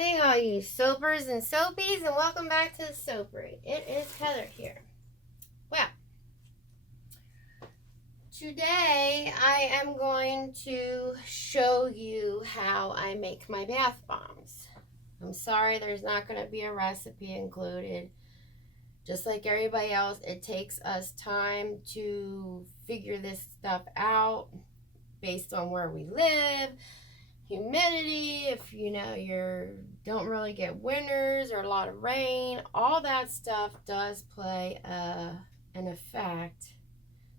Hey all you soapers and soapies, and welcome back to the Soapery. It is Heather here. Well, today I am going to show you how I make my bath bombs. I'm sorry there's not going to be a recipe included. Just like everybody else, it takes us time to figure this stuff out based on where we live, humidity, if you don't really get winters or a lot of rain. All that stuff does play an effect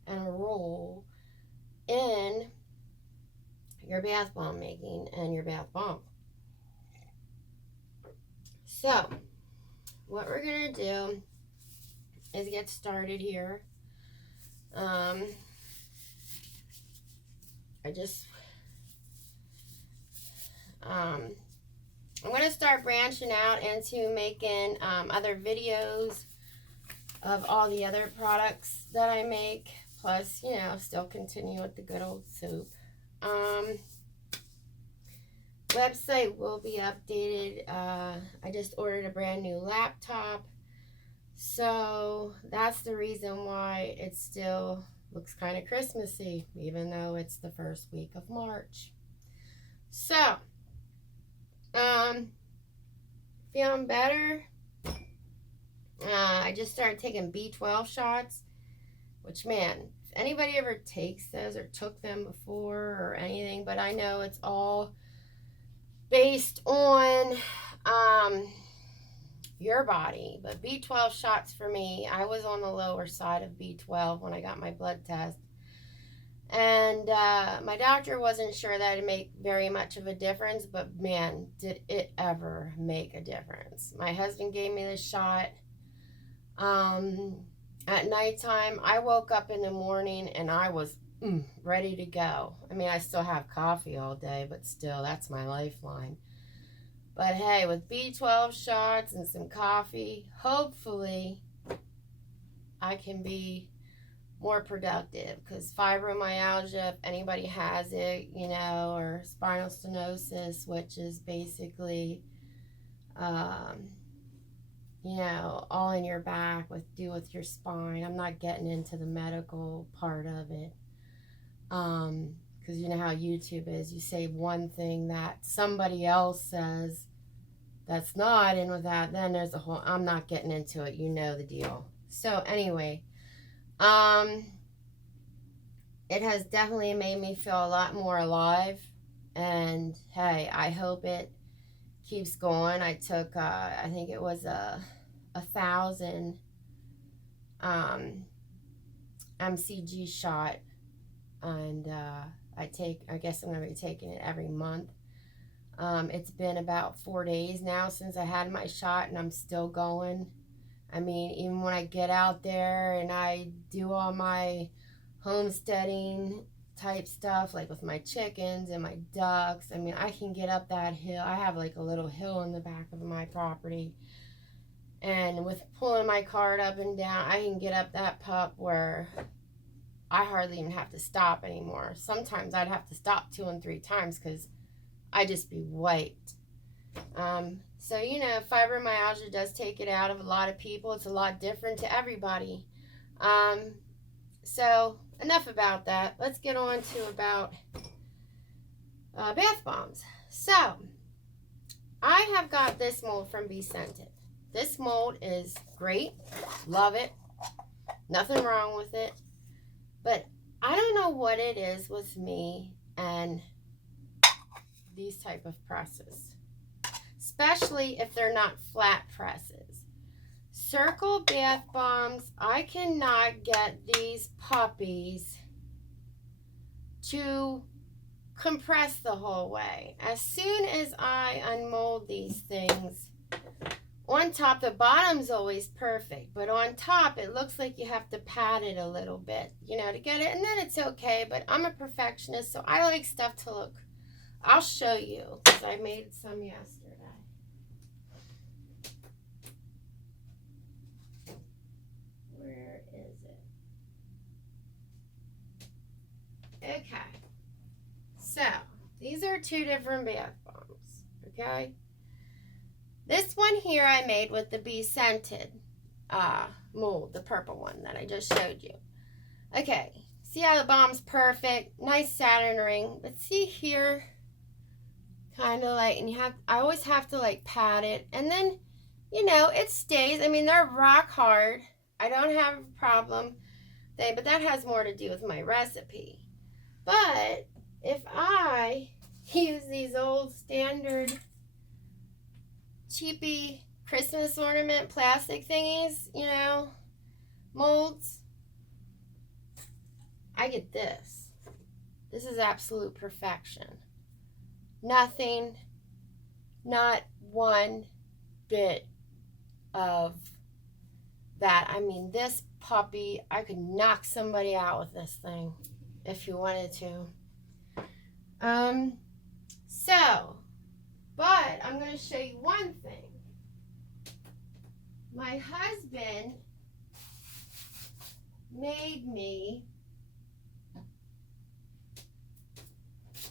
and a role in your bath bomb making and your bath bomb. So what we're gonna do is get started here. I'm going to start branching out into making other videos of all the other products that I make, plus, still continue with the good old soap. Website will be updated. I just ordered a brand new laptop, so that's the reason why it still looks kind of Christmassy, even though it's the first week of March. So, feeling better. I just started taking B12 shots, which, man, if anybody ever takes those or took them before or anything, but I know it's all based on your body. But B12 shots for me, I was on the lower side of B12 when I got my blood test. And my doctor wasn't sure that it'd make very much of a difference, but man, did it ever make a difference. My husband gave me the shot at nighttime. I woke up in the morning and I was ready to go. I mean, I still have coffee all day, but still, that's my lifeline. But hey, with B12 shots and some coffee, hopefully I can be more productive, because fibromyalgia, if anybody has it, or spinal stenosis, which is basically, all in your back with your spine. I'm not getting into the medical part of it, because you know how YouTube is. You say one thing that somebody else says that's not, and with that, then there's a whole, I'm not getting into it. You know the deal. So anyway, it has definitely made me feel a lot more alive, and hey, I hope it keeps going. I took, I think it was a 1,000 MCG shot, and I guess I'm going to be taking it every month. It's been about 4 days now since I had my shot, and I'm still going. I mean, even when I get out there and I do all my homesteading type stuff, like with my chickens and my ducks, I mean, I can get up that hill. I have like a little hill in the back of my property, and with pulling my cart up and down, I can get up that pup where I hardly even have to stop anymore. Sometimes I'd have to stop 2 and 3 times because I'd just be wiped. So, fibromyalgia does take it out of a lot of people. It's a lot different to everybody. So, enough about that. Let's get on to about bath bombs. So, I have got this mold from Be Scented. This mold is great. Love it. Nothing wrong with it. But I don't know what it is with me and these type of presses, especially if they're not flat presses. Circle bath bombs, I cannot get these puppies to compress the whole way. As soon as I unmold these things, on top, the bottom's always perfect, but on top, it looks like you have to pat it a little bit, to get it, and then it's okay. But I'm a perfectionist, so I like stuff to look. I'll show you, because I made some yesterday. Where is it? Okay. So, these are 2 different bath bombs, okay? This one here I made with the bee scented mold, the purple one that I just showed you. Okay, see how the bomb's perfect, nice Saturn ring, but see here, kind of like, and I always have to like pat it, and then, you know, it stays. I mean, they're rock hard. I don't have a problem, but that has more to do with my recipe. But if I use these old standard cheapy Christmas ornament plastic thingies, you know, molds, I get this. This is absolute perfection. Nothing, not one bit of that. I mean, this puppy, I could knock somebody out with this thing if you wanted to. But I'm going to show you one thing. My husband made me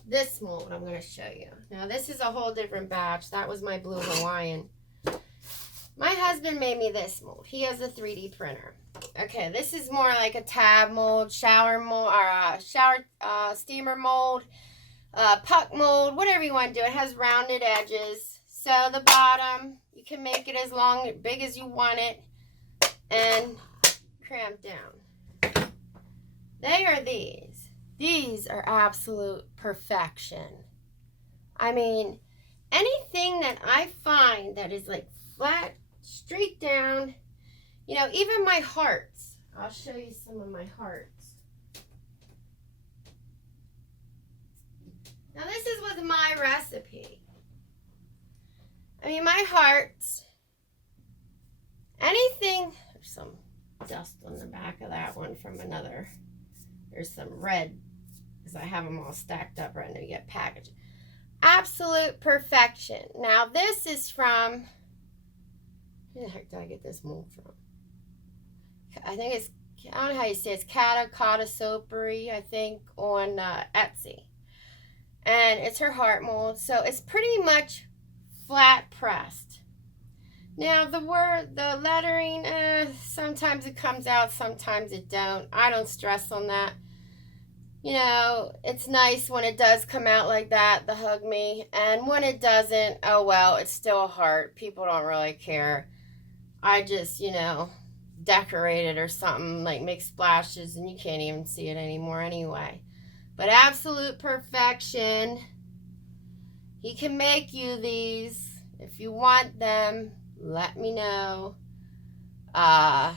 this mold I'm going to show you. Now, this is a whole different batch. That was my blue Hawaiian. My husband made me this mold. He has a 3D printer. Okay, this is more like a tab mold, shower mold, or steamer mold, puck mold, whatever you want to do. It has rounded edges. So the bottom, you can make it as long, big as you want it, and cramp down. They are these. These are absolute perfection. I mean, anything that I find that is like flat, straight down, you know, even my hearts. I'll show you some of my hearts. Now this is with my recipe. I mean, my hearts, anything, there's some dust on the back of that one from another. There's some red, because I have them all stacked up right now. You get packaged. Absolute perfection. Now this is from, where the heck did I get this mold from? I think it's, I don't know how you say it. It's Kata Soapery, I think, on Etsy. And it's her heart mold. So it's pretty much flat pressed. Now the lettering, sometimes it comes out, sometimes it don't. I don't stress on that. You know, it's nice when it does come out like that, the hug me. And when it doesn't, oh well, it's still a heart. People don't really care. I just, you know, decorate it or something, like make splashes, and you can't even see it anymore anyway. But absolute perfection. He can make you these. If you want them, let me know. On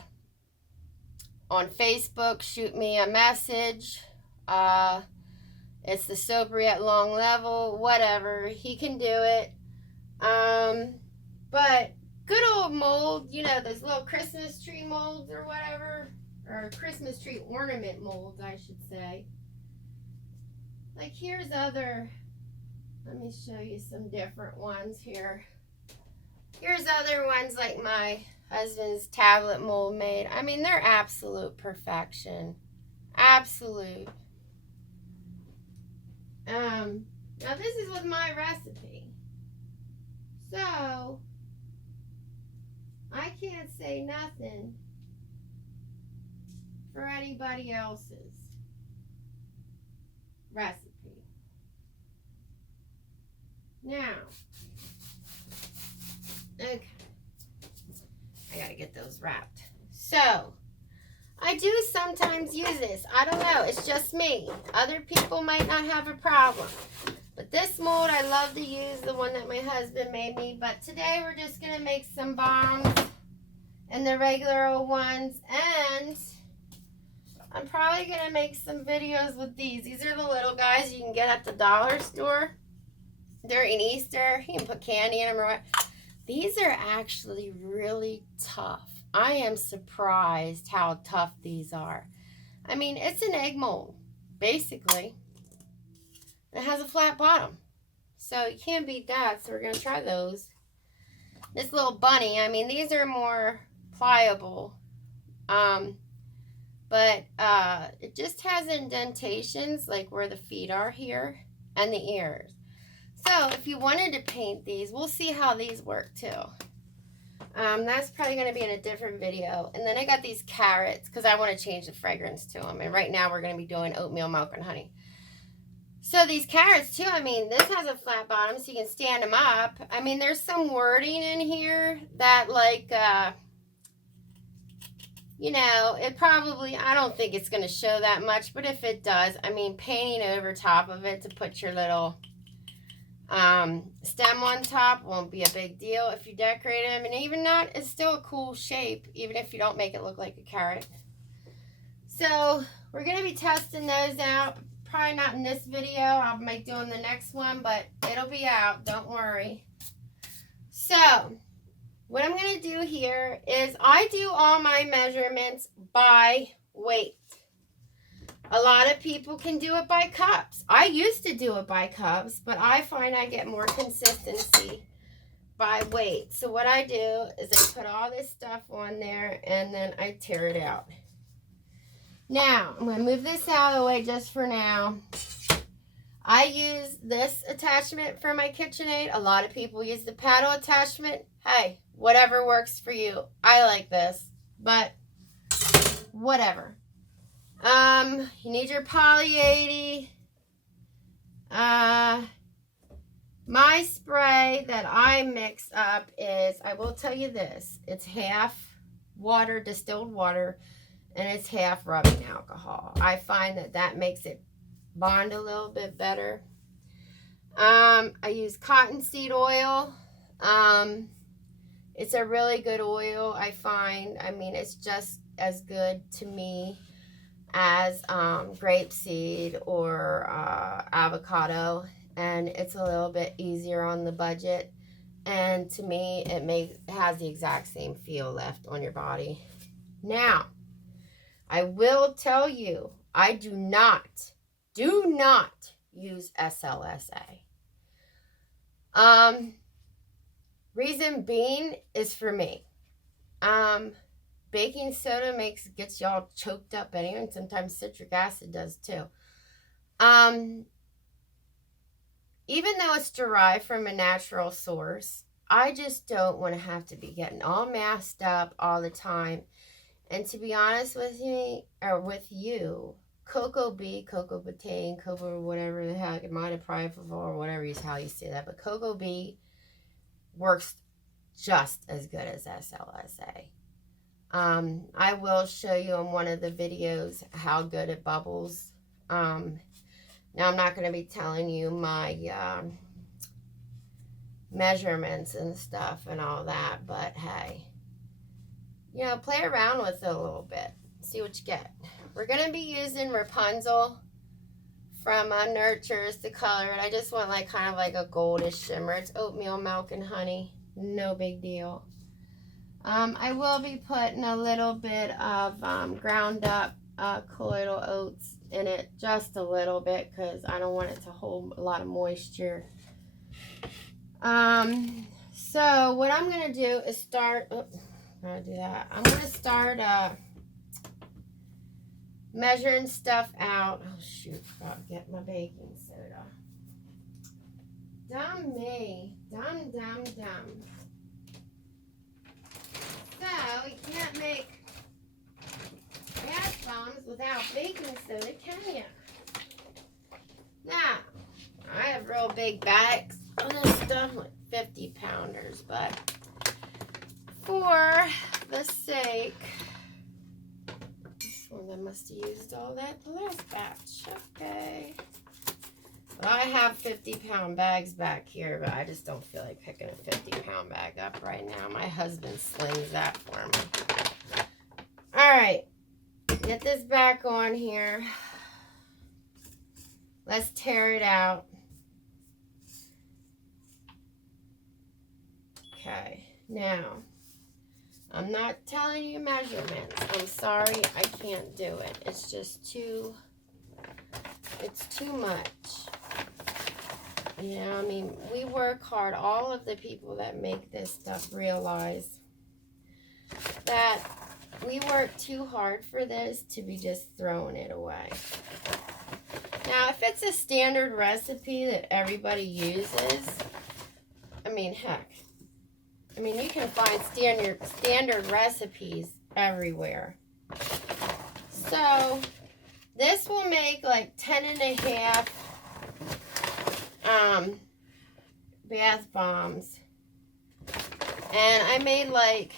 Facebook, shoot me a message. It's the Soapery at Long Level, whatever. He can do it. But good old mold, you know, those little Christmas tree molds or whatever, or Christmas tree ornament molds, I should say. Like here's other, let me show you some different ones here. Here's other ones like my husband's tablet mold made. I mean, they're absolute perfection. Absolute. Now this is with my recipe. So, I can't say nothing for anybody else's recipe. Now, okay, I gotta get those wrapped. So, I do sometimes use this. I don't know, it's just me. Other people might not have a problem. But this mold I love to use, the one that my husband made me. But today we're just gonna make some bombs and the regular old ones. And I'm probably gonna make some videos with these. These are the little guys you can get at the dollar store during Easter. You can put candy in them or what. These are actually really tough. I am surprised how tough these are. I mean, it's an egg mold, basically. It has a flat bottom. So you can't beat that, so we're going to try those. This little bunny, I mean, these are more pliable. But it just has indentations, like where the feet are here, and the ears. So if you wanted to paint these, we'll see how these work too. That's probably going to be in a different video. And then I got these carrots because I want to change the fragrance to them. And right now we're going to be doing oatmeal milk and honey. So these carrots too, I mean, this has a flat bottom so you can stand them up. I mean, there's some wording in here that like, you know, it probably, I don't think it's going to show that much. But if it does, I mean, painting over top of it to put your little stem on top won't be a big deal if you decorate them, and even that is still a cool shape even if you don't make it look like a carrot. So we're going to be testing those out, probably not in this video. I might do in the next one, but it'll be out, don't worry. So what I'm going to do here is I do all my measurements by weight. A lot of people can do it by cups. I used to do it by cups, but I find I get more consistency by weight. So what I do is I put all this stuff on there and then I tear it out. Now, I'm going to move this out of the way just for now. I use this attachment for my KitchenAid. A lot of people use the paddle attachment. Hey, whatever works for you. I like this, but whatever. You need your Poly 80. My spray that I mix up is, I will tell you this, it's half water, distilled water, and it's half rubbing alcohol. I find that that makes it bond a little bit better. I use cottonseed oil. It's a really good oil, I find. I mean, it's just as good to me as grapeseed or avocado, and it's a little bit easier on the budget, and to me it has the exact same feel left on your body. Now I will tell you, I do not use SLSA. Reason being is for me. Baking soda gets y'all choked up anyway, and sometimes citric acid does too. Even though it's derived from a natural source, I just don't want to have to be getting all masked up all the time. And to be honest with you, cocoa bean, cocoa betaine, cocoa whatever the heck, it might have probably or whatever is how you say that, but cocoa bean works just as good as SLSA. I will show you in one of the videos how good it bubbles. Now I'm not going to be telling you my measurements and stuff and all that, but hey, you know, play around with it a little bit. See what you get. We're going to be using Rapunzel from Nurtures to color it. I just want like kind of like a goldish shimmer. It's oatmeal milk and honey. No big deal. I will be putting a little bit of ground up colloidal oats in it, just a little bit, because I don't want it to hold a lot of moisture. So what I'm going to do is start, I'm going to do that. I'm going to start measuring stuff out. Oh shoot, forgot to get my baking soda. Dumb me. Dumb. So, you can't make bath bombs without baking soda, can you? Now, I have real big bags of this stuff, like 50 pounders, but for the sake, this one I must have used all that last batch, okay. But I have 50-pound bags back here, but I just don't feel like picking a 50-pound bag up right now. My husband slings that for me. All right, get this back on here. Let's tear it out. Okay, now, I'm not telling you measurements. I'm sorry, I can't do it. It's just too much. You know, I mean, we work hard. All of the people that make this stuff realize that we work too hard for this to be just throwing it away. Now, if it's a standard recipe that everybody uses, I mean, heck. I mean, you can find standard recipes everywhere. So, this will make like 10.5 bath bombs. And I made like,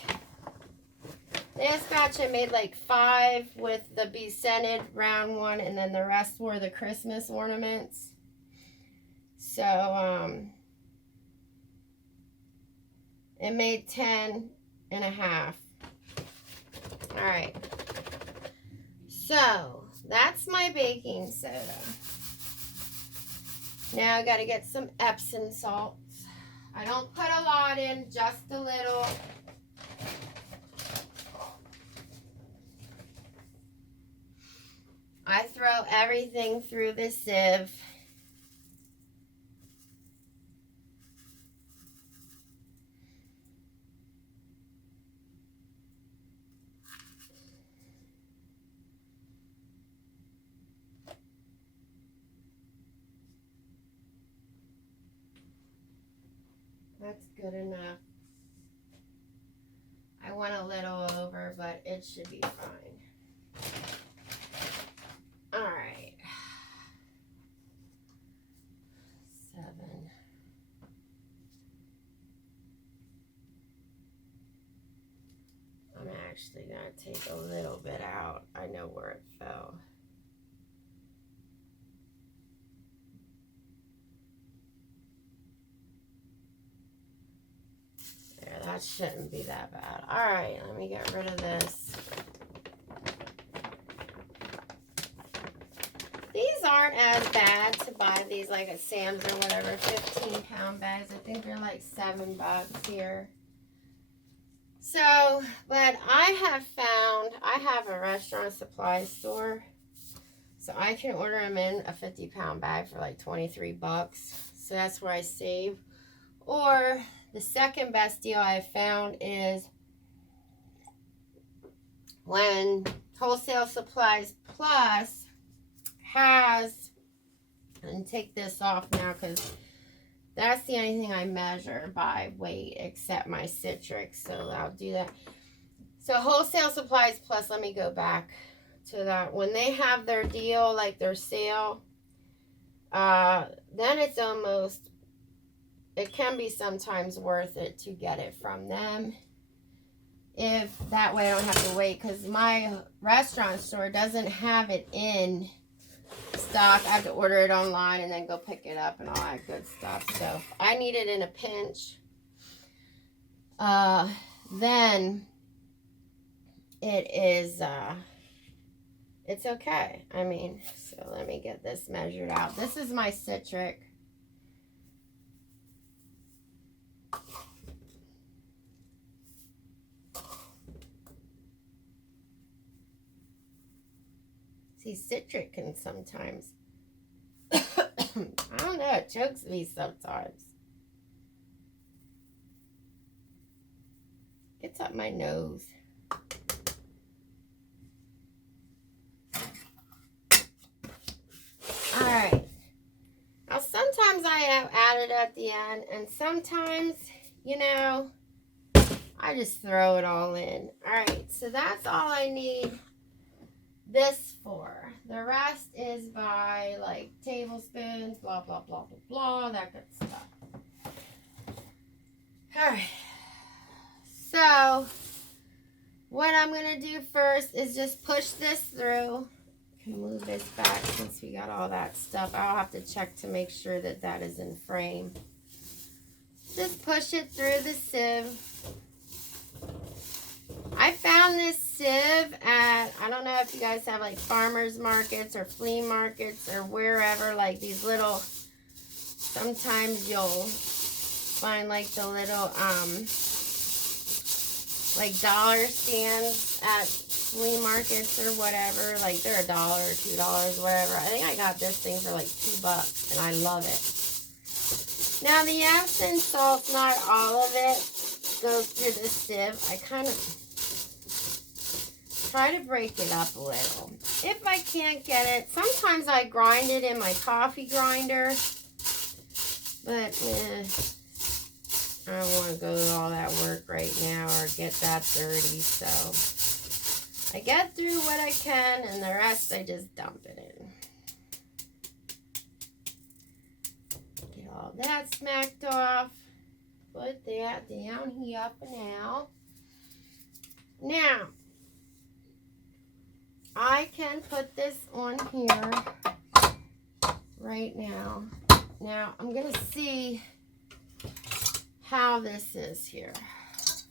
this batch I made like 5 with the Be Scented round one, and then the rest were the Christmas ornaments. So, it made 10.5. Alright. So, that's my baking soda. Now I gotta get some Epsom salts. I don't put a lot in, just a little. I throw everything through the sieve. That's good enough. I went a little over, but it should be fine. All right. 7. I'm actually going to take a little bit out. I know where it fell. There, that shouldn't be that bad. All right, let me get rid of this. These aren't as bad to buy these like at Sam's or whatever, 15-pound bags. I think they're like $7 here. So, but I have a restaurant supply store. So I can order them in a 50-pound bag for like 23 bucks. So that's where I save. Or the second best deal I found is when Wholesale Supplies Plus has, and take this off now because that's the only thing I measure by weight except my citric, so I'll do that. So Wholesale Supplies Plus, let me go back to that. When they have their deal, like their sale, then it's almost, it can be sometimes worth it to get it from them. If that way I don't have to wait, because my restaurant store doesn't have it in stock. I have to order it online and then go pick it up and all that good stuff. So if I need it in a pinch, then it is, it's okay. I mean, so let me get this measured out. This is my citric. See, citric can sometimes, I don't know, it chokes me sometimes. Gets up my nose. Alright. Now, sometimes I have added at the end, and sometimes, you know, I just throw it all in. Alright, so that's all I need this for. The rest is by like tablespoons, blah blah blah blah blah, that good stuff. Alright, so what I'm gonna do first is just push this through. I can move this back since we got all that stuff. I'll have to check to make sure that that is in frame. Just push it through the sieve. I found this sieve at, I don't know if you guys have like farmers markets or flea markets or wherever, like these little, sometimes you'll find like the little, like dollar stands at flea markets or whatever, like they're $1 or $2, whatever. I think I got this thing for like $2 and I love it. Now the Epsom salt, not all of it goes through the sieve. I kind of try to break it up a little. if I can't get it, sometimes I grind it in my coffee grinder. But I don't want to go through all that work right now or get that dirty. So I get through what I can, and the rest I just dump it in. Get all that smacked off. Put that down here for now. Now, I can put this on here right now. Now, I'm going to see how this is here. Just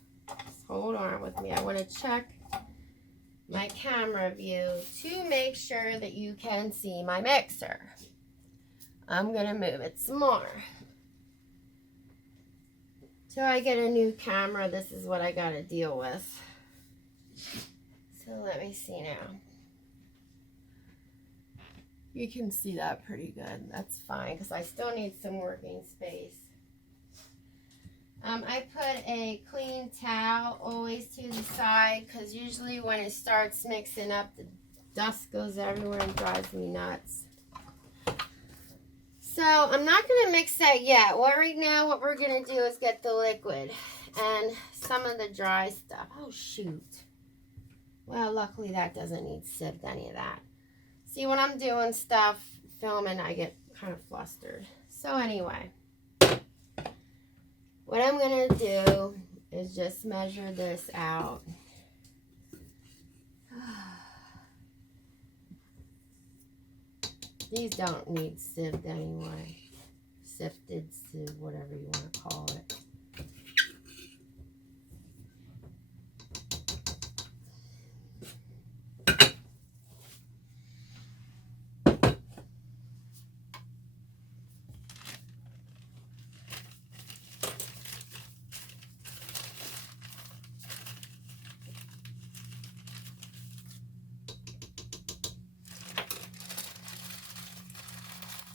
hold on with me. I want to check my camera view to make sure that you can see my mixer. I'm going to move it some more. Till I get a new camera, this is what I got to deal with. So let me see now. You can see that pretty good. That's fine because I still need some working space. I put a clean towel always to the side because usually when it starts mixing up, the dust goes everywhere and drives me nuts. So I'm not going to mix that yet. Right now what we're going to do is get the liquid and some of the dry stuff. Oh, shoot. Well, luckily that doesn't need sieved, any of that. See, when I'm doing stuff, filming, I get kind of flustered. So anyway, what I'm going to do is just measure this out. These don't need sieved anyway. Sifted, sieved, whatever you want to call it.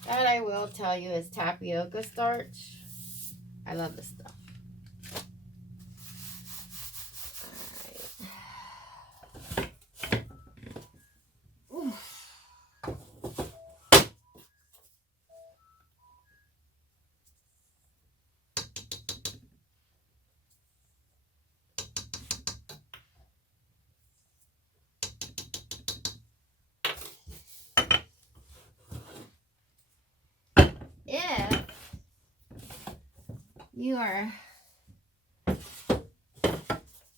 That I will tell you is tapioca starch. I love this stuff. All right. If you are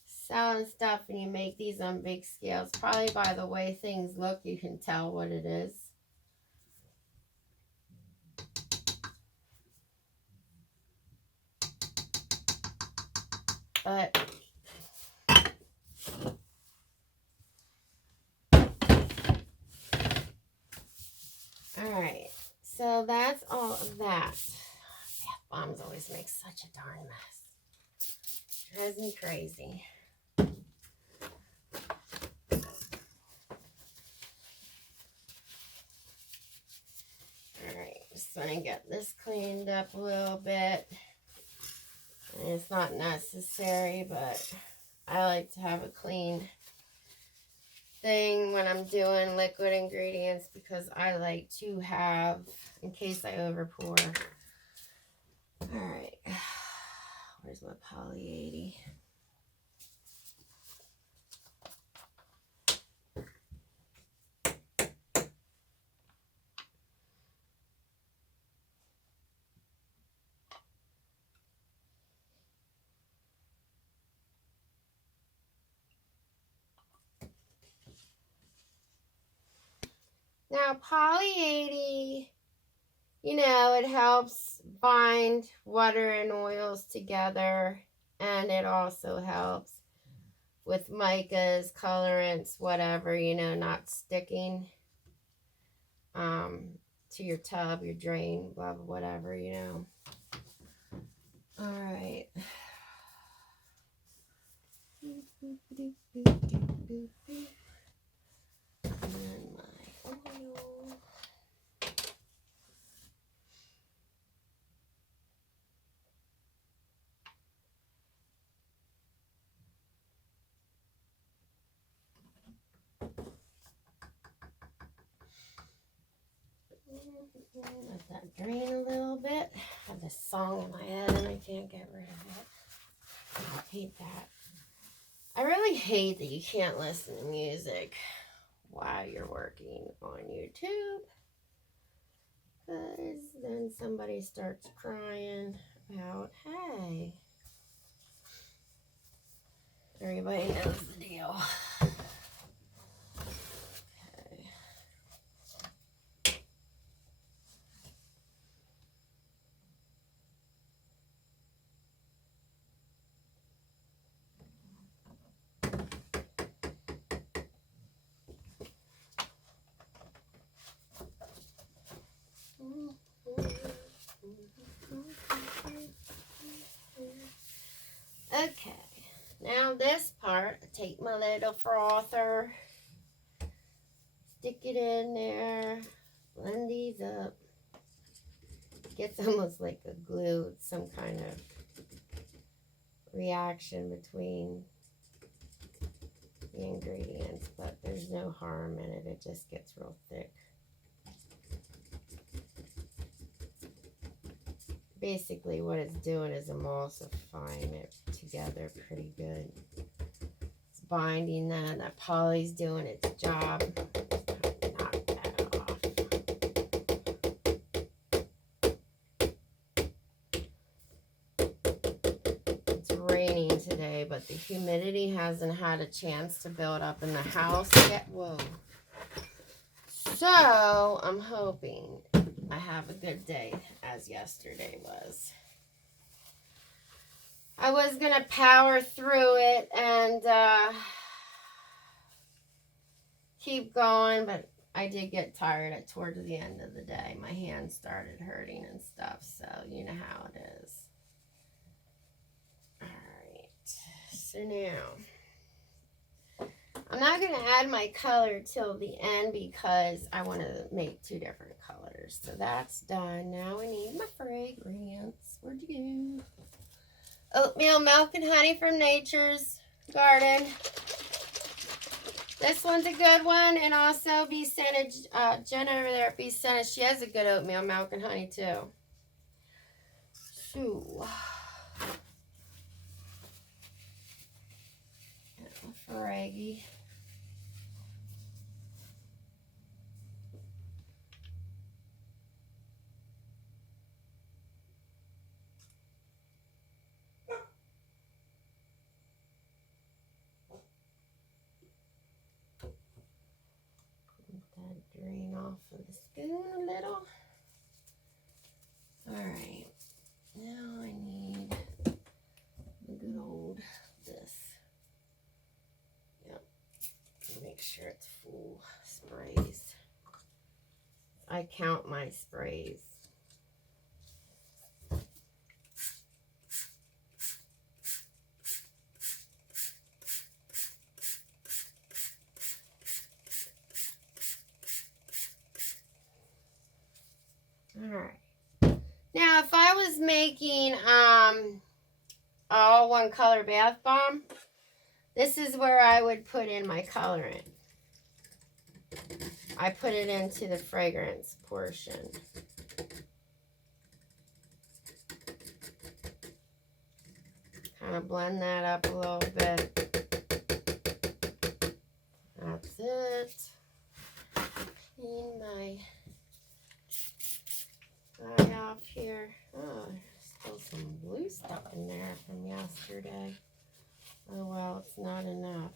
selling stuff and you make these on big scales, probably by the way things look, you can tell what it is. But alright, so that's all of that. Bath bombs always make such a darn mess. Drives me crazy. Alright, just want to get this cleaned up a little bit. And it's not necessary, but I like to have a clean thing when I'm doing liquid ingredients because I like to have, in case I over pour. Alright, where's my Poly 80? Now, Poly 80, you know, it helps bind water and oils together, and it also helps with micas, colorants, whatever, you know, not sticking to your tub, your drain, blah, blah, whatever, you know. All right. And my oil. Let that drain a little bit. I have this song in my head and I can't get rid of it. I hate that. I really hate that you can't listen to music while you're working on YouTube. Because then somebody starts crying about, hey, everybody knows the deal. Okay, now this part, I take my little frother, stick it in there, blend these up. It gets almost like a glue. It's some kind of reaction between the ingredients, but there's no harm in it. It just gets real thick. Basically what it's doing is emulsifying it together pretty good. It's binding that. That poly's doing its job. Knock that off. It's raining today, but the humidity hasn't had a chance to build up in the house yet. Whoa. So I'm hoping I have a good day as yesterday was. I was going to power through it and keep going, but I did get tired towards the end of the day. My hands started hurting and stuff, so you know how it is. Alright, so now I'm not going to add my color till the end because I want to make two different colors. So that's done. Now I need my fragrance. Where'd you go? Oatmeal Milk and Honey from Nature's Garden. This one's a good one. And also Bee Scented, Jenna over there at Bee Scented, she has a good oatmeal milk and honey too. So, fraggy. Drain off of the spoon a little. Alright, now I need the good old this. Yep, make sure it's full sprays. I count my sprays. Alright. Now, if I was making all one color bath bomb, this is where I would put in my colorant. I put it into the fragrance portion. Kind of blend that up a little bit. That's it. Clean my eye off here. Oh, there's still some blue stuff in there from yesterday. Oh well, it's not enough.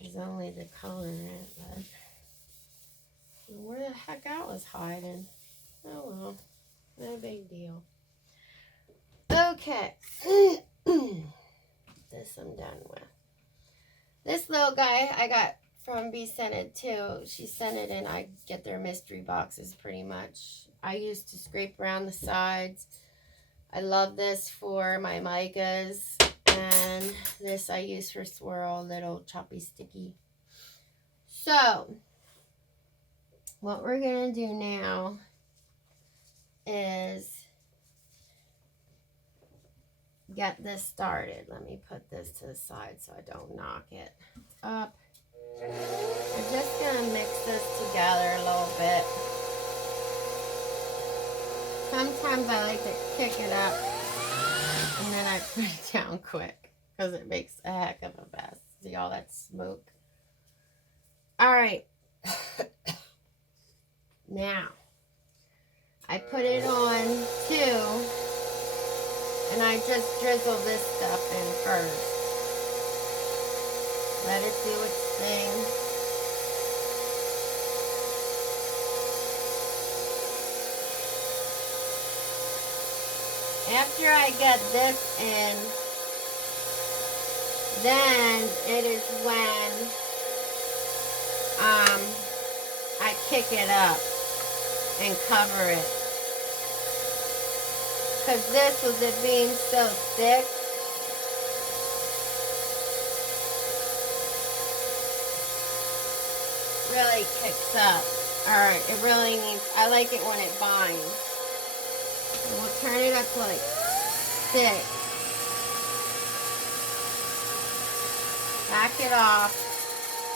There's only the colorant, but where the heck I was hiding. Oh well, no big deal. Okay, this I'm done with. This little guy I got from Bee Scented too. She sent it in. I get their mystery boxes pretty much. I used to scrape around the sides. I love this for my micas. And this I use for swirl, little choppy sticky. So, what we're going to do now is get this started. Let me put this to the side so I don't knock it up. We're just going to mix this together a little bit. Sometimes I like to kick it up and then I put it down quick because it makes a heck of a mess. See all that smoke? All right. Now, I put it on too, and I just drizzle this stuff in first. Let it do its thing. After I get this in, then it is when I kick it up and cover it. Because this, with it being so thick, really kicks up. Alright, it really needs, I like it when it binds. And we'll turn it up to like 6. Back it off.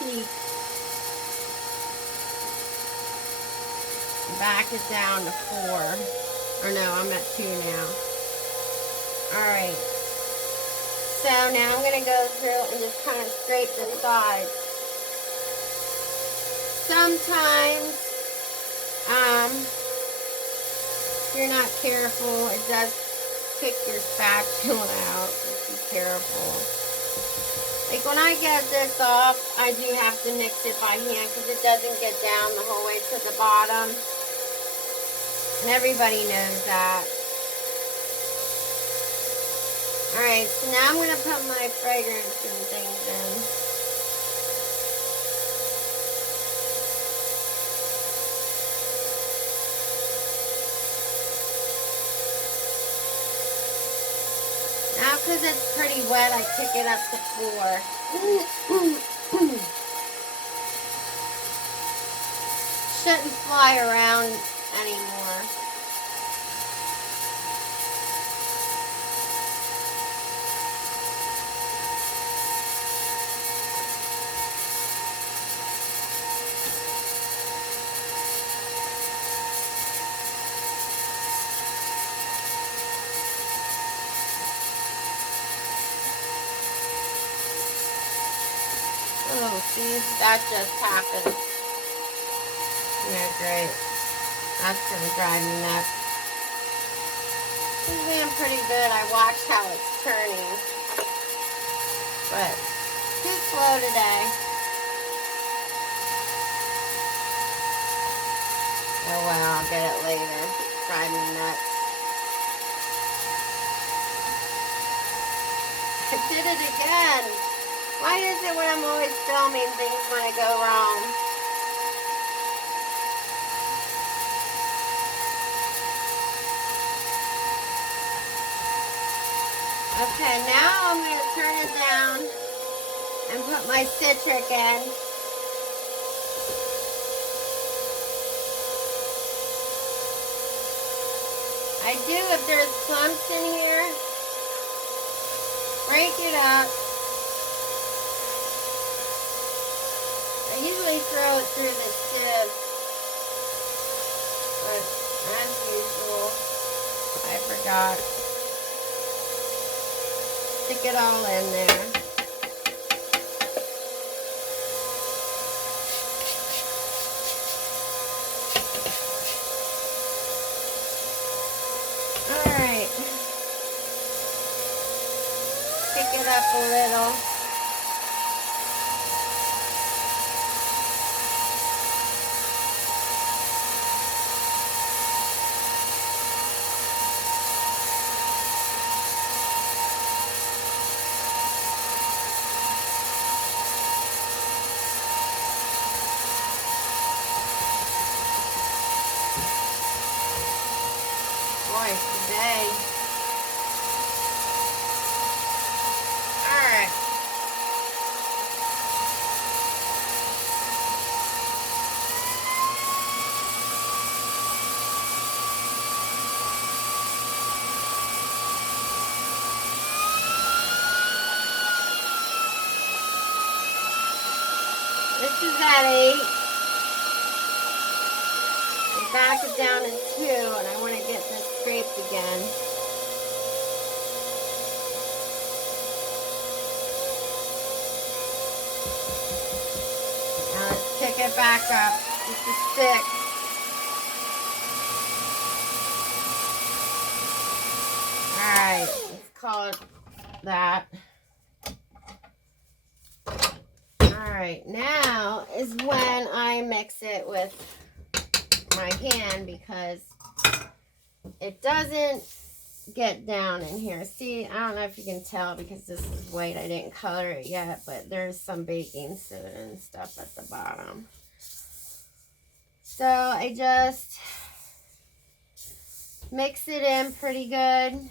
Peak. Back it down to 4. Or no, I'm at 2 now. Alright. So now I'm going to go through and just kind of scrape the sides. Sometimes, if you're not careful, it does kick your spatula out. Just be careful. Like when I get this off, I do have to mix it by hand because it doesn't get down the whole way to the bottom. And everybody knows that. Alright, so now I'm going to put my fragrance and things in. Now, because it's pretty wet, I kick it up to 4. Shouldn't fly around anymore. Oh, see, that just happened. Yeah, great. That's gonna drive me nuts. It's being pretty good. I watched how it's turning. But too slow today. Oh well, I'll get it later. Drive me nuts. I did it again. Why is it when I'm always filming things gonna go wrong? Okay, now I'm going to turn it down and put my citric in. I do, if there's clumps in here, break it up. I usually throw it through the sieve, but as usual, I forgot. Stick it all in there. Alright. Pick it up a little. Today. Alright. This is at 8. And back it down to too, and I want to get this scraped again. Now let's pick it back up with the stick. Alright, let's call it that. Alright, now is when I mix it with my hand because it doesn't get down in here. See, I don't know if you can tell because this is white. I didn't color it yet, but there's some baking soda and stuff at the bottom. So I just mix it in pretty good.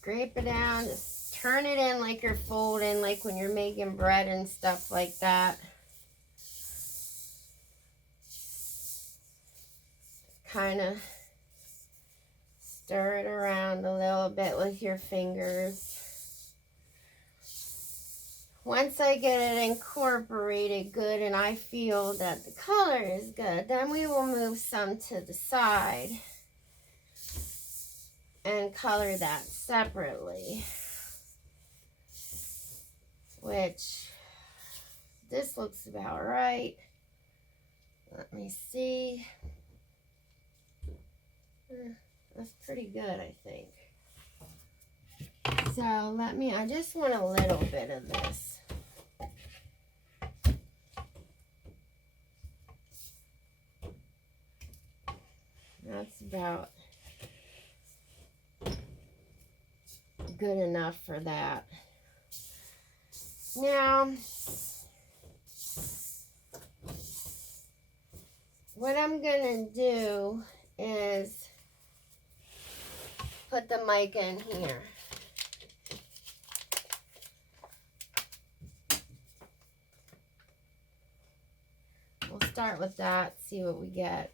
Scrape it down, just turn it in like you're folding, like when you're making bread and stuff like that. Kind of stir it around a little bit with your fingers. Once I get it incorporated good and I feel that the color is good, then we will move some to the side and color that separately, which this looks about right. Let me see. That's pretty good, I think. So I just want a little bit of this. That's about good enough for that. Now, what I'm gonna do is put the mic in here. We'll start with that, see what we get.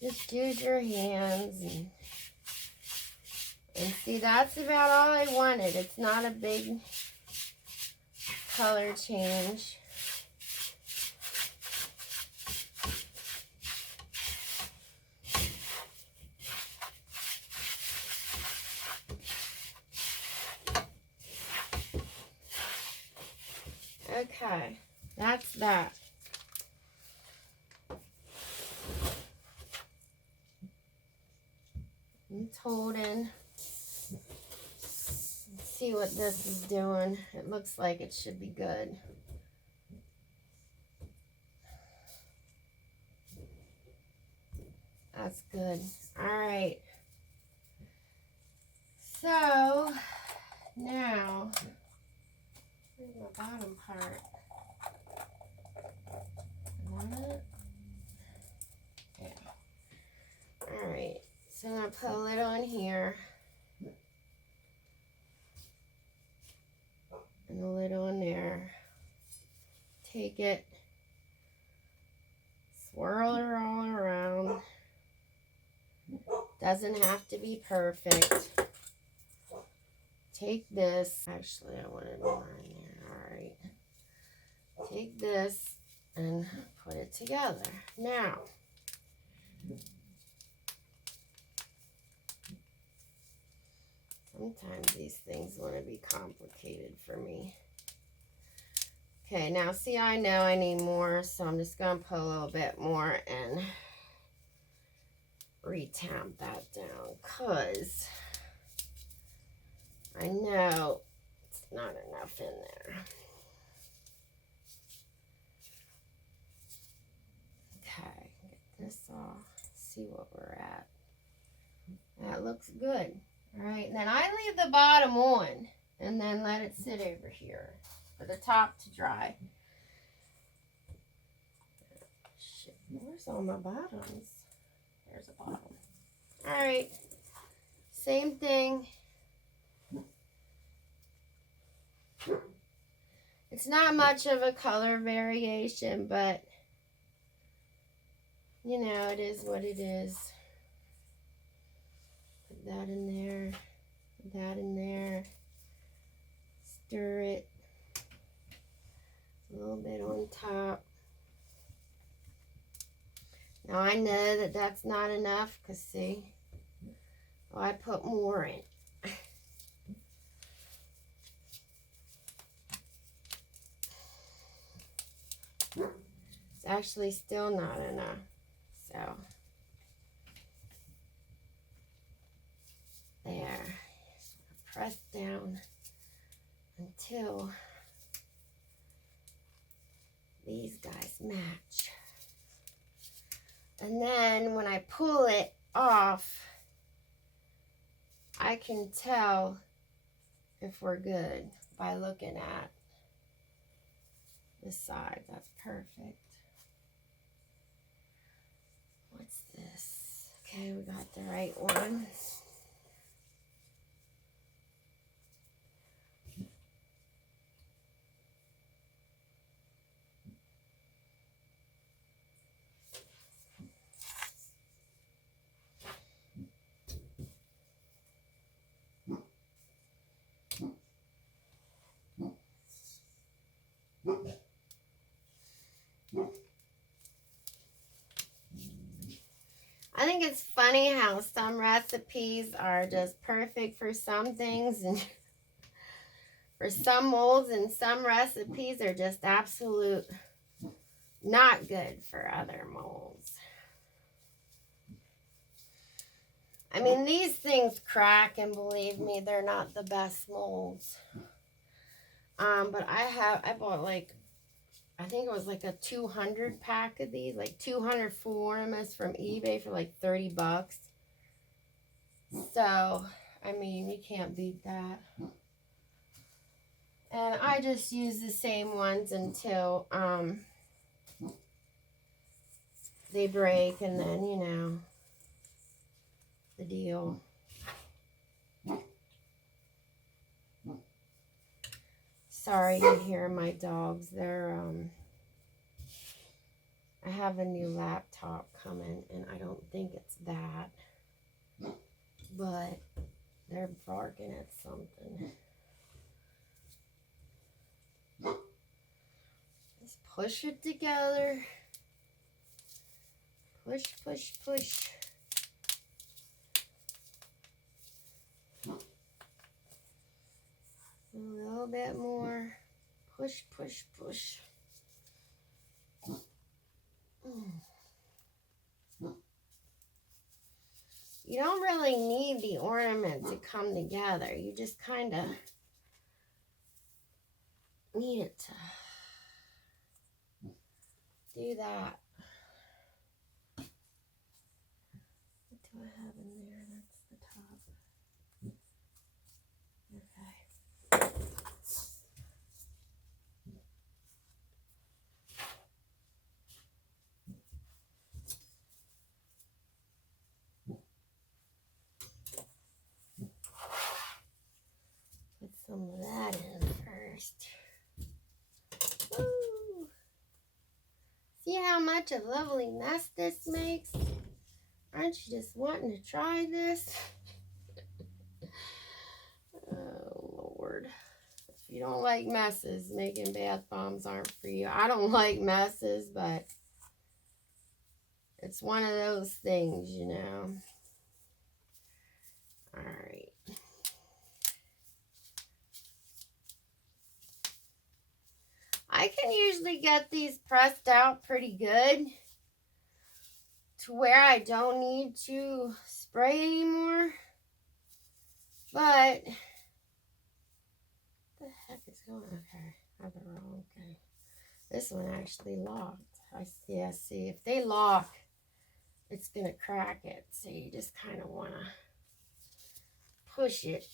Just use your hands and see, that's about all I wanted. It's not a big color change. Okay, that's that. It's holding. Let's see what this is doing. It looks like it should be good. That's good. All right. So now, where's the bottom part? That? Yeah. All right. So I'm going to put a little in here. And a little in there. Take it. Swirl it all around. Doesn't have to be perfect. Take this. Actually, I wanted more in there. All right. Take this and put it together. Now, sometimes these things want to be complicated for me. Okay, now see, I know I need more, so I'm just going to put a little bit more and retamp that down, because I know it's not enough in there. Okay, get this off, see what we're at. That looks good. All right, and then I leave the bottom on and then let it sit over here for the top to dry. Shit, where's all my bottoms? There's a bottom. All right, same thing. It's not much of a color variation, but you know, it is what it is. Put that in there. Put that in there. Stir it. A little bit on top. Now I know that that's not enough because see, I put more in. It's actually still not enough. So there. Press down until these guys match. And then when I pull it off, I can tell if we're good by looking at the side. That's perfect. What's this? Okay, we got the right one. I think it's funny how some recipes are just perfect for some things and for some molds, and some recipes are just absolute not good for other molds. I mean, these things crack, and believe me, they're not the best molds. But I bought like, I think it was like a 200 pack of these, like 200 full ornaments from eBay for like 30 bucks. So, I mean, you can't beat that. And I just use the same ones until they break, and then, you know, the deal. Sorry you hear my dogs. They're, I have a new laptop coming, and I don't think it's that, but they're barking at something. Just push it together. Push, push, push. A little bit more. Push, push, push. You don't really need the ornament to come together. You just kind of need it to do that. What do I have in there? That's the top. Okay. Put some of that in first. Woo. See how much a lovely mess this makes? Aren't you just wanting to try this? Oh, Lord. If you don't like messes, making bath bombs aren't for you. I don't like messes, but it's one of those things, you know. All right. I can usually get these pressed out pretty good to where I don't need to spray anymore. But what the heck is going on? Okay, I have it wrong. Okay, this one actually locked. I see. If they lock, it's gonna crack it. So you just kind of want to push it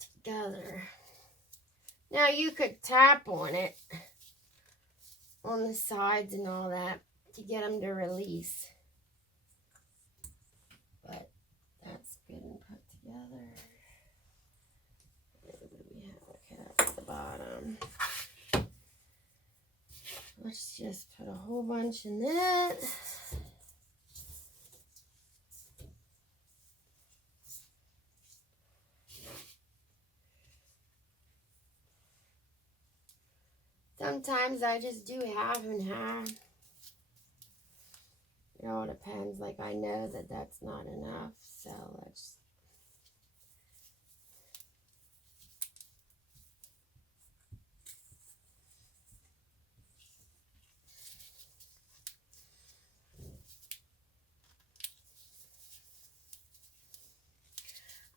together. Now you could tap on it on the sides and all that to get them to release. But that's good and put together. What do we have? Okay, that's the bottom. Let's just put a whole bunch in that. Sometimes I just do half and half. It all depends. Like, I know that that's not enough, so let's...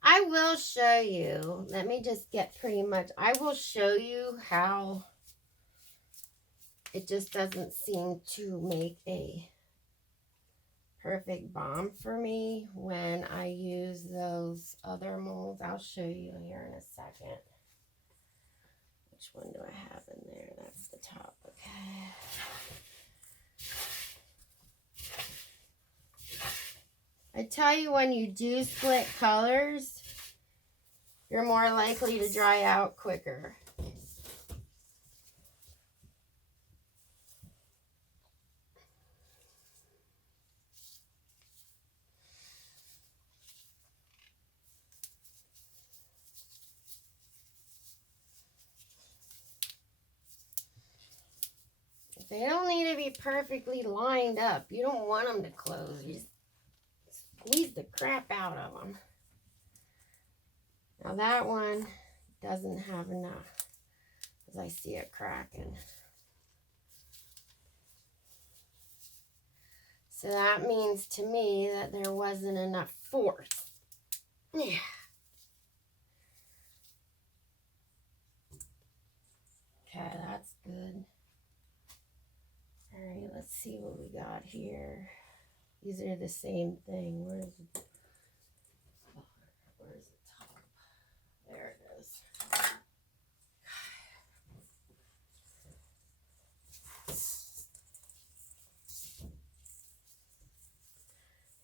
I will show you. Let me just get pretty much... I will show you how it just doesn't seem to make a perfect balm for me when I use those other molds. I'll show you here in a second. Which one do I have in there? That's the top. Okay. I tell you, when you do split colors, you're more likely to dry out quicker. They don't need to be perfectly lined up. You don't want them to close. You just squeeze the crap out of them. Now that one doesn't have enough, because I see it cracking. So that means to me that there wasn't enough force. Yeah. Okay, that's good. All right, let's see what we got here. These are the same thing. Where's the top? There it is.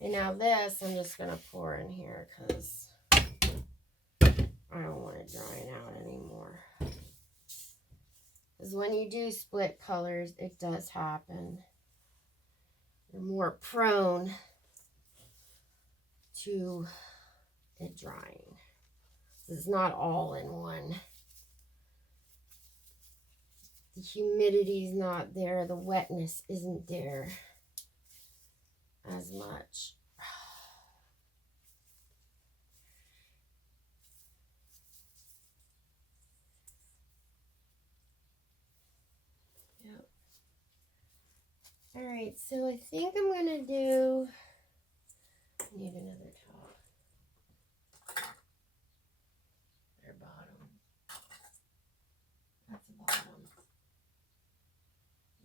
And now this, I'm just going to pour in here because I don't want it drying out anymore. Because when you do split colors, it does happen. You're more prone to it drying. It's not all in one. The humidity's not there. The wetness isn't there as much. Yep. All right, so I think I'm going to do... I need another top. Or bottom. That's a bottom.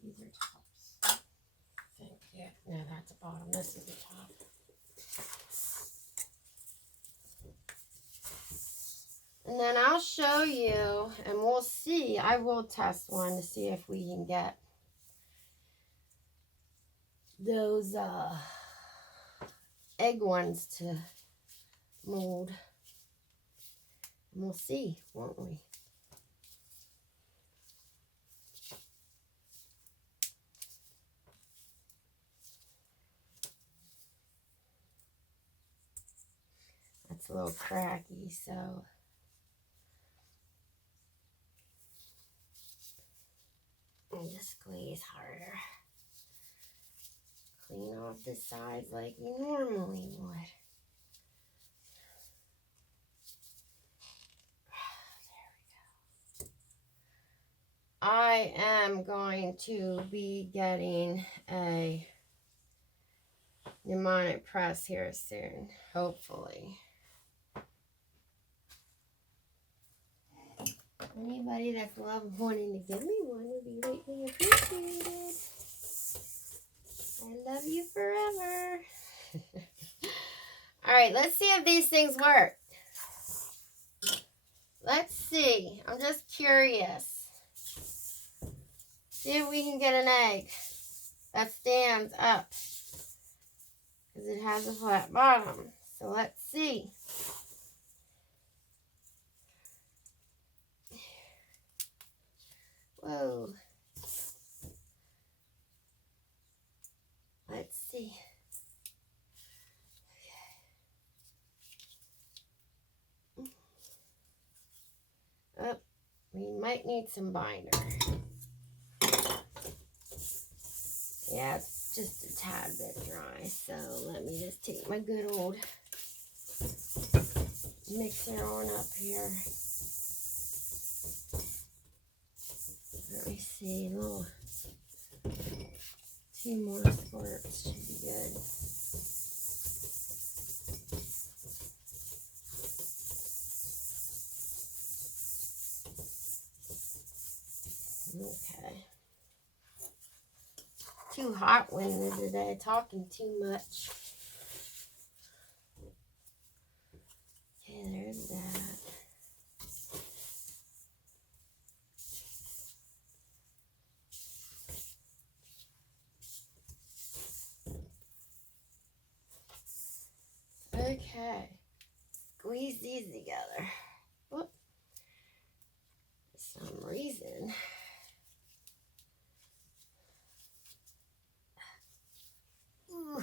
These are tops. I think, yeah. No, that's a bottom. This is the top. And then I'll show you, and we'll see. I will test one to see if we can get those egg ones to mold. And we'll see, won't we? That's a little cracky, so... And just squeeze harder. Clean off the sides like you normally would. There we go. I am going to be getting a mnemonic press here soon, hopefully. Anybody that's wanting to give me one would be greatly appreciated. I love you forever. All right, let's see if these things work. Let's see. I'm just curious. See if we can get an egg that stands up, because it has a flat bottom. So let's see. Whoa. Let's see. Okay. Oh, we might need some binder. Yeah, it's just a tad bit dry. So let me just take my good old mixer on up here. Let me see, little 2 more squirts should be good. Okay. Too hot windy today, talking too much. Okay, there's that. Okay, squeeze these together. Whoop. For some reason. Ooh.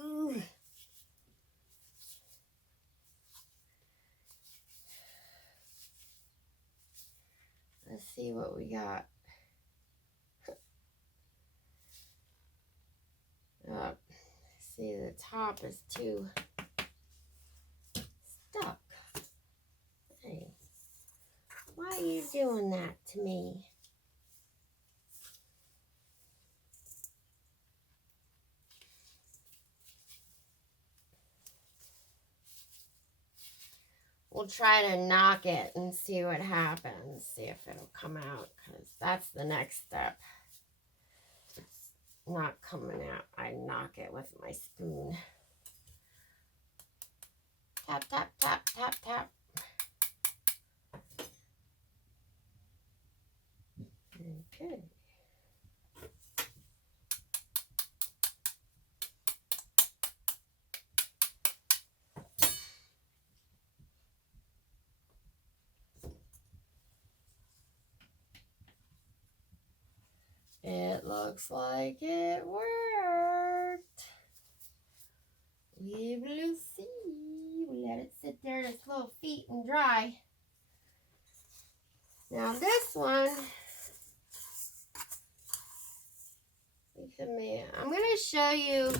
Ooh. Let's see what we got. Oh, see, the top is too stuck. Hey, why are you doing that to me? We'll try to knock it and see what happens. See if it'll come out, because that's the next step. If it's not coming out, I knock it with my spoon. Tap, tap, tap, tap, tap. Okay. It looks like it worked. We will see. We'll let it sit there at its little feet and dry. Now this one, I'm going to show you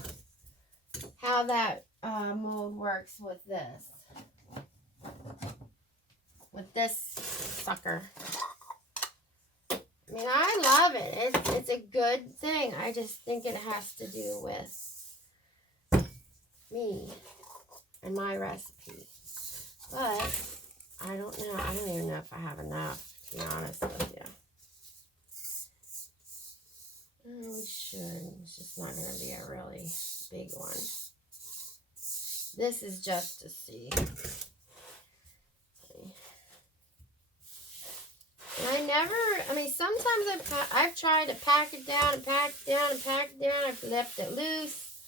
how that mold works with this. With this sucker. I mean, I love it. It's a good thing. I just think it has to do with me and my recipe. But I don't know. I don't even know if I have enough, to be honest with you. We should. It's just not going to be a really big one. This is just to see. And I mean, sometimes I've tried to pack it down and pack it down and pack it down. I've left it loose.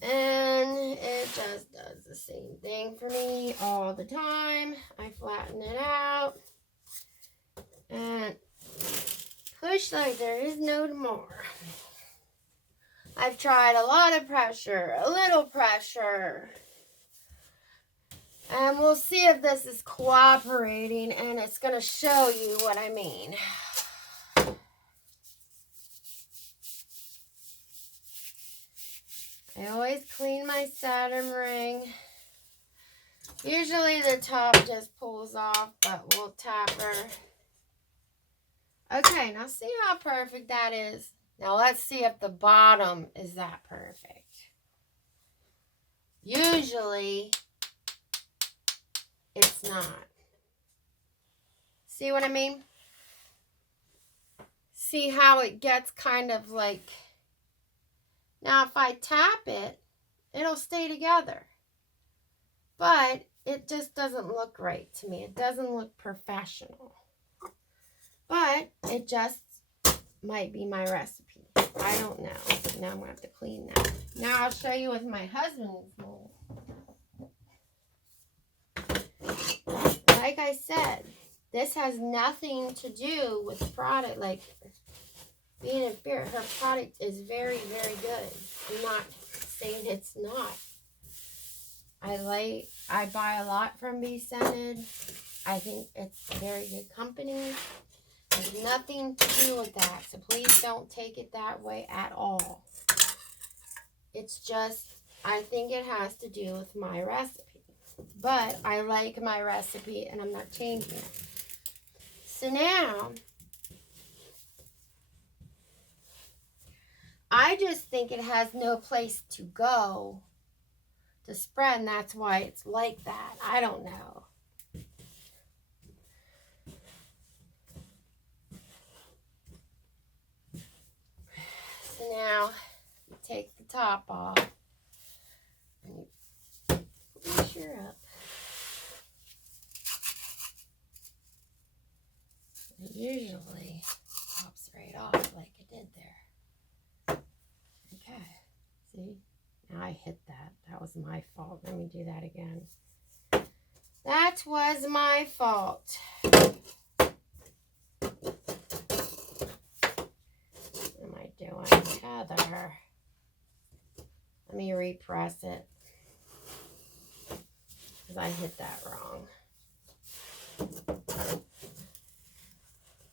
And it just does the same thing for me all the time. I flatten it out. And push like there is no tomorrow. I've tried a lot of pressure, a little pressure. And we'll see if this is cooperating, and it's going to show you what I mean. I always clean my Saturn ring. Usually the top just pulls off, but we'll tap her. Okay, now see how perfect that is? Now let's see if the bottom is that perfect. Usually it's not. See what I mean? See how it gets kind of like... Now if I tap it, it'll stay together. But it just doesn't look right to me. It doesn't look professional. But it just might be my recipe. I don't know. Now I'm going to have to clean that. Now I'll show you with my husband's mold. Like I said, this has nothing to do with the product. Like, being in fear, her product is very, very good. I'm not saying it's not. I buy a lot from Be Scented. I think it's a very good company. There's nothing to do with that, so please don't take it that way at all. It's just, I think it has to do with my recipe. But I like my recipe, and I'm not changing it. So now, I just think it has no place to go to spread, and that's why it's like that. I don't know. So now, you take the top off, and you push her up. It usually pops right off like it did there. Okay, see? Now I hit that. That was my fault. Let me do that again. That was my fault. What am I doing? Heather. Let me repress it. Because I hit that wrong.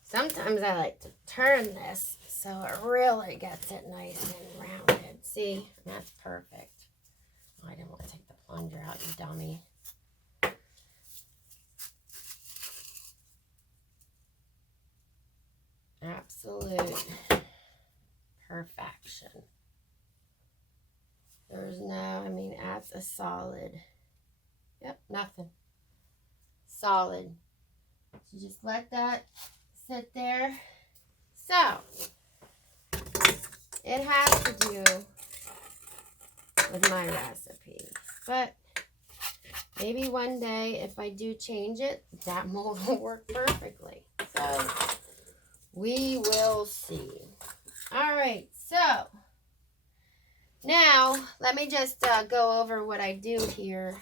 Sometimes I like to turn this so it really gets it nice and rounded. See? That's perfect. Oh, I didn't want to take the plunger out, you dummy. Absolute perfection. There's no, I mean, that's a solid. Yep, nothing. Solid. So just let that sit there. So, it has to do with my recipe. But maybe one day, if I do change it, that mold will work perfectly. So, we will see. All right, so now let me just go over what I do here.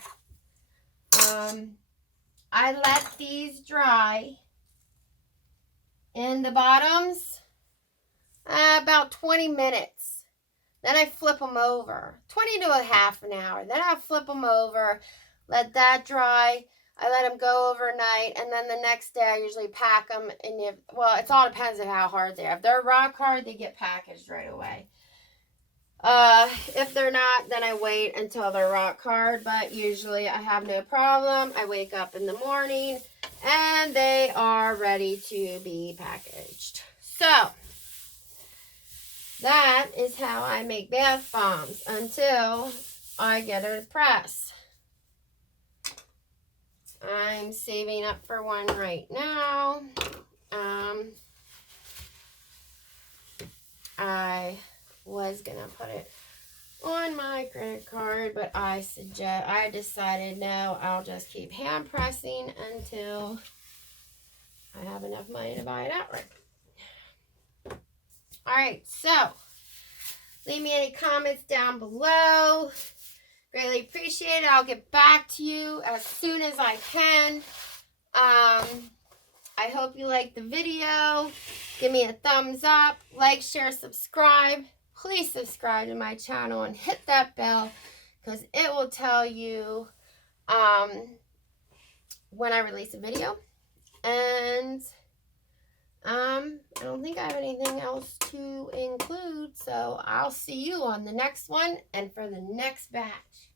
I let these dry in the bottoms about 20 minutes. Then I flip them over, 20 to a half an hour. Then I flip them over, let that dry. I let them go overnight, and then the next day I usually pack them. And well, it all depends on how hard they are. If they're rock hard, they get packaged right away. If they're not, then I wait until they're rock hard, but usually I have no problem. I wake up in the morning, and they are ready to be packaged. So, that is how I make bath bombs until I get her to press. I'm saving up for one right now. I was gonna put it on my credit card, but I decided no, I'll just keep hand pressing until I have enough money to buy it outright. All right, so leave me any comments down below. Greatly appreciate it. I'll get back to you as soon as I can. I hope you liked the video. Give me a thumbs up. Like, share, subscribe. Please subscribe to my channel and hit that bell because it will tell you when I release a video. And I don't think I have anything else to include. So I'll see you on the next one and for the next batch.